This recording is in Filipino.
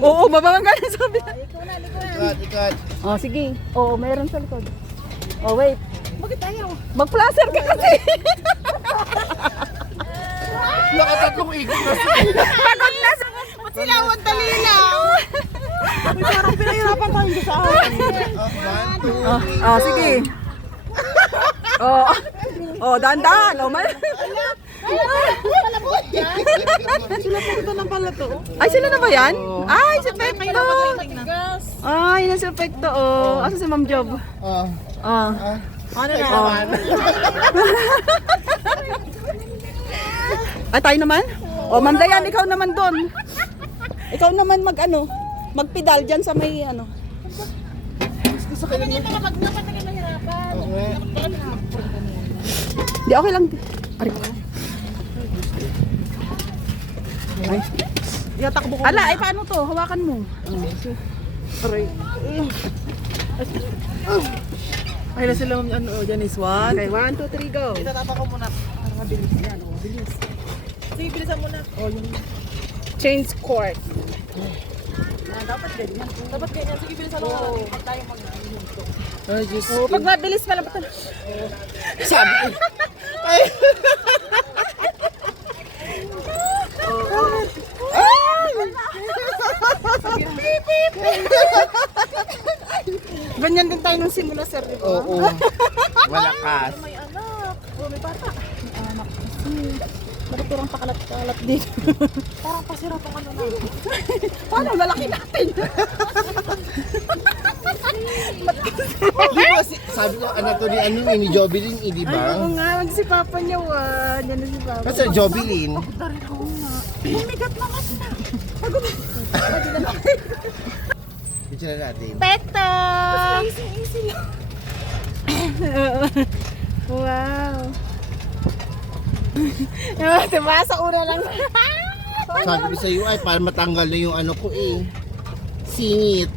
Oo, mababangga na sabi. Ikat. Oh, sige. Oo, meron sa likod. Oh, wait. Bakit ayaw? Mag-placer ka kasi. Nakatatlong ikot na siya. Pagod na sa... Ba't sila ang talila? Uy, parang pinahirapan tayo dito sa akin. Sige. Oh. Oh, dahan-dahan. Oh, Sila po ito na pala to. Ay, sila na ba yan? Ay, si Pekto. Pinapagaling na. Ay, yun si Pekto. Oh. Asa si Ma'am Job? Ah. Ano na naman? Ay, tayo naman? Oh, Ma'am Dayan, ikaw naman doon. Ikaw naman magpedal dyan sa may ano. Ano na yung mga dapat na nahirapan? Di, okay lang. Aray. Ay. Iyatakbo ko. Ala, ay paano to? Hawakan mo. Aray. Ay na sila ano, Janice. One. Okay, 1, 2, 3, go. Itatapa ko muna. Para mabilis yan. Oh, bilis. Sige, bilisan mo na. Oh, yung... Change court. dapat ganyan. Dapat ganyan. Sige, bilisan mo na. Pag tayo mag-hinto. Ay, Diyos. Oh, pag mabilis pala ba? Sabi ko. Ganyan din tayo nung simula, sir. Di ba? Oo. Malakas. May anak. Oh, may bata. May anak kasi. Bakit parang pakalat-kalat dito? Parang pasira tong ano na. Paano? Lalaki natin. Di ba, sabi ko, anak to ni Jobilin, di Ay, ba? oo nga. Si Papa niya, yan na si Papa. Kasi Jobilin. Dari ko nga. Bumigat naman na. Picture na natin. Pekto! Easy lang. Wow. Diba? Sa una lang. Sabi ko sa iyo ay para matanggal na yung ano ko eh. Singit.